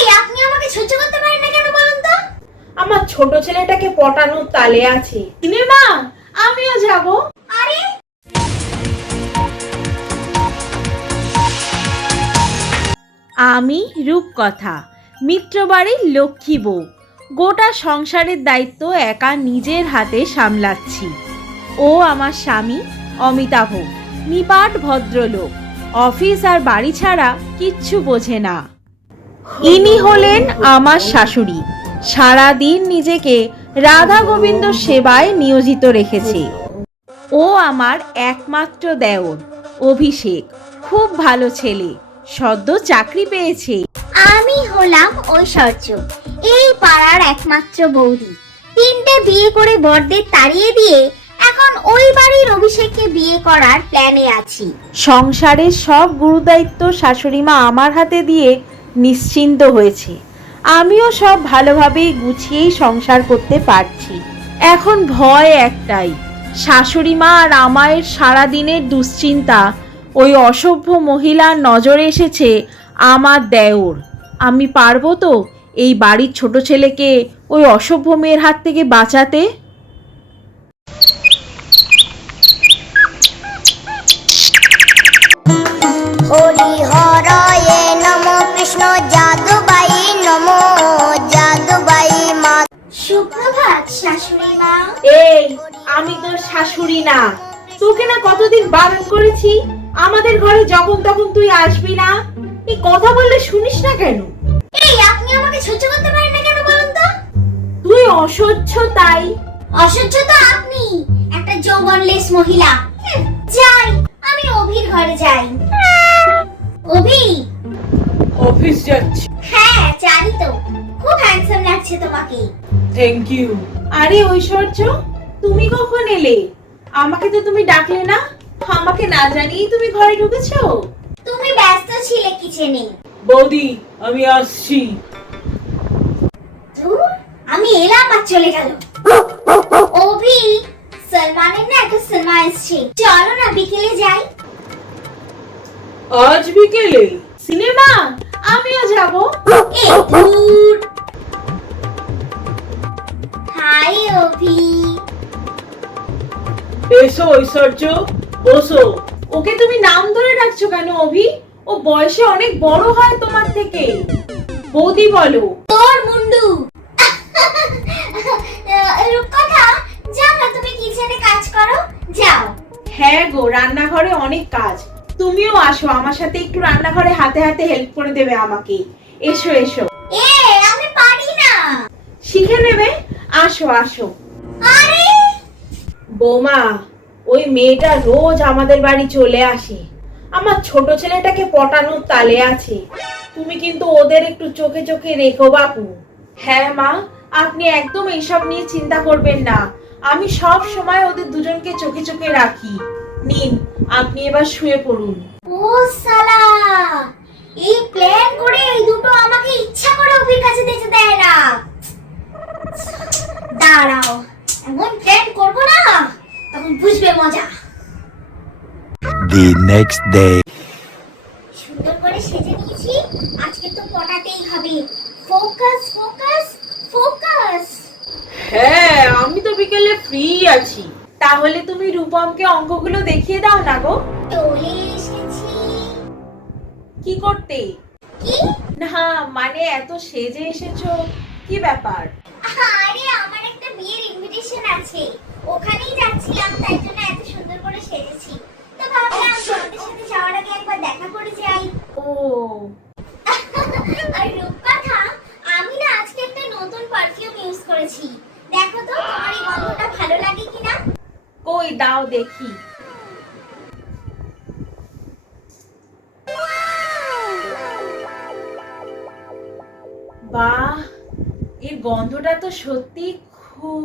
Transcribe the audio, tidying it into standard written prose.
এই আপনি আমাকে সহ্য করতে পারেন না কেন বলুন তো? আমার ছোট ছেলেটাকে পটানোর তালে আছে। সিনেমা আমিও যাব। আরে আমি রূপকথা, মিত্রবাড়ির লক্ষ্মী বউ। গোটা সংসারের দায়িত্ব একা নিজের হাতে সামলাচ্ছি। ও আমার স্বামী অমিতাভ, নিপাট ভদ্রলোক, অফিস আর বাড়ি ছাড়া কিচ্ছু বোঝে না। ইনি হলেন আমার শাশুড়ি, সারাদিন নিজেকে রাধা গোবিন্দ সেবায় নিয়োজিত রেখেছে। ও আমার একমাত্র দেওর অভিষেক, খুব ভালো ছেলে, সদ্য চাকরি পেয়েছে। আমি হলাম ঐশ্বর্য, এই পাড়ার একমাত্র বৌদি। 3টে বিয়ে করে বরদের তাড়িয়ে দিয়ে এখন ওই বাড়ির অভিষেককে বিয়ে করার প্ল্যানে আছি। সংসারের সব গুরুদায়িত্ব শাশুড়িমা আমার হাতে দিয়ে নিশ্চিন্ত হয়েছে। আমিও সব ভালোভাবেই গুছিয়েই সংসার করতে পারছি। এখন ভয় একটাই, শাশুড়িমা আর আমায়ের সারাদিনের দুশ্চিন্তা ওই অসভ্য মহিলার নজরে এসেছে আমার দেওর। আমি পারবো তো এই বাড়ির ছোট ছেলেকে ওই অসভ্য মেয়ের হাত থেকে বাঁচাতে? হরি হরয়ে নমো কৃষ্ণ যাদুবাই নমো যাদুবাই মা। সুপ্রভাত শাশুড়ি মা। এই আমি তোর শাশুড়ি না, তোকে না কতদিন বারণ করেছি আমাদের ঘরে যখন তখন তুই আসবি না। এই কথা বললে শুনিস না কেন? এই আপনি আমাকে সহ্য করতে পারেন না কেন বলুন তো? তুই অসহ্য তাই। অসহ্য তো আপনি, একটা যৌবনলেস মহিলা। যাই, আমি অভির ঘরে যাই। অভি। অফিস যাচ্ছি। হ্যাঁ জানি তো, খুব হ্যান্ডসাম লাগছে তোমাকে। Thank you. আরে ঐশ্বর্য, তুমি কখন এলে? আমাকে তো তুমি ডাকলে না। আমাকে না জানিয়ে তুমি ঘরে ঢুকেছো? তুমি ব্যস্ত ছিলে কিচেনে। বৌদি আমি আসছি। ধুর, আমি এলাম আর চলে গেল। অভি, সলমানের না একটা সিনেমা এসেছে, চলো না বিকেলে যাই। আজ বিকেলে সিনেমা? আমিও যাব। এই ধুর। হাই অভি। এসো ঐশ্বর্য, বসো। ওকে তুমি নাম ধরে ডাকছো কেন অভি? ও বয়সে অনেক বড় হয় তোমার থেকে। বৌদি বলো। তোর মুন্ডু। রূপকথা, যাও না তুমি কিচেনে কাজ করো, যাও। হ্যাঁ গো, রান্নাঘরে অনেক কাজ। তুমিও আসো আমার সাথে, একটু রান্নাঘরে হাতে হাতে হেল্প করে দেবে আমাকে। এসো এসো। এ আমি পারি না। শিখে নেবে, আসো আসো। আরে বৌমা, ওই মেয়েটা রোজ আমাদের বাড়ি চলে আসে, আমার ছোট ছেলেটাকে পটানোর তালে আছে। তুমি কিন্তু ওদের একটু চোখে চোখে রেখো বাপু। হ্যাঁ মা, আপনি একদম এইসব নিয়ে চিন্তা করবেন না, আমি সব সময় ওদের দুজনকে চোখে চোখে রাখি। নিন, আপনি এবার শুয়ে পড়ুন। ও সালা, এই প্ল্যান করে এই দুটো আমাকে ইচ্ছা করে অভির কাছে যেতে দেয় না। দাঁড়াও, এমন প্ল্যান করব না, তখন বুঝবে মজা। The next day. সুন্দর করে সেজে নিয়েছি, আজকে তো পটাতেই হবে। Focus focus focus. হ্যাঁ, আমি তো বিকেলে ফ্রি আছি। তাহলে তুমি রূপমকে অঙ্কগুলো দেখিয়ে দাও না গো। চলে এসেছি। কি করতে? কি? না মানে এত সেজে এসেছো, কি ব্যাপার? আরে আমার একটা বিয়ের ইনভিটেশন আছে, ওখানেই যাচ্ছিলাম, তাই জন্য এত সুন্দর করে সেজেছি। তো ভাবলাম তোমাদের সাথে যাওয়ার আগে একবার দেখা করে যাই। ও আর রূপকথা, আমি না আজকে একটা নতুন পারফিউম ইউজ করেছি, দেখো তো তোমার এই গন্ধটা ভালো লাগে কিনা। কই দাও দেখি। বাহ, এর গন্ধটা তো সত্যি খুব